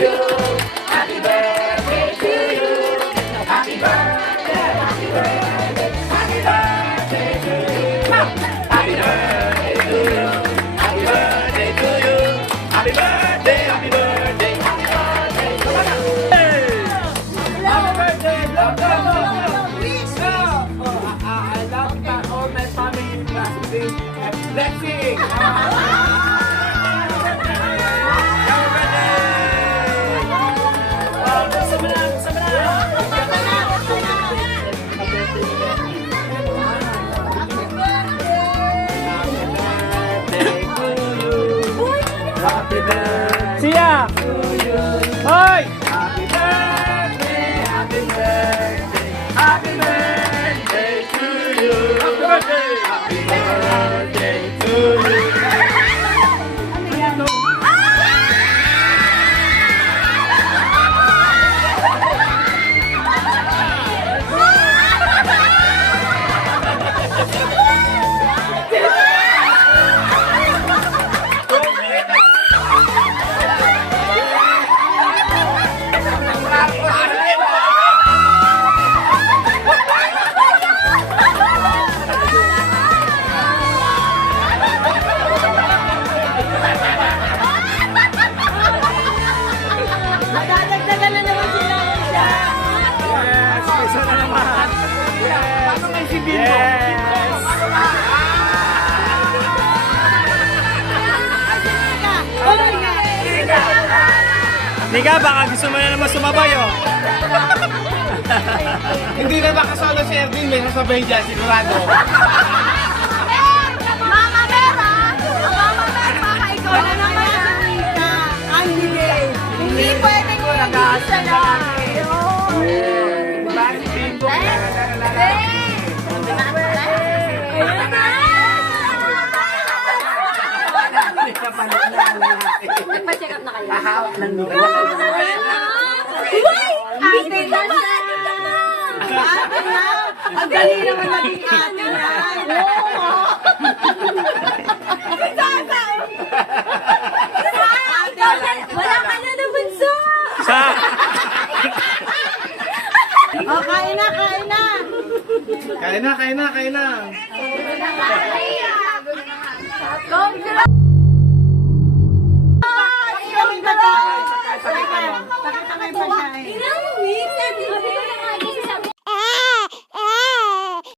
you. Happy birthday to you. Happy birthday, happy birthday, happy birthday to you. Happy birthday to you. Happy birthday to you. Happy birthday, happy birthday, happy birthday. Happy birthday, love, love, love. I love all my family blessing. Blessing. Happy birthday Siya! to you. Hoy! Happy birthday, happy birthday, happy birthday to you. Happy birthday to you. Nadadagdagan na naman sila. Yes! Isa na naman! Paano may si Bimbo? Yes! Nika, baka gusto mo na naman sumabay, oh. Hindi na makasolo si Erwin, may sasabay dyan, sigurado. Mama Vera! Mama Vera, baka ikaw na naman si Nika. Hindi pwedeng mag-isa na. Diba si Bimbo? Nagpa-check up na kayo? Ahawak ng nila. Uy! Ate ka ba? Ate na! Ang dali naman naging ate na! Oo! Wala ka na na bunso! Sa... Oh, kain na, kain na! Kain na, kain na, kain na. Go,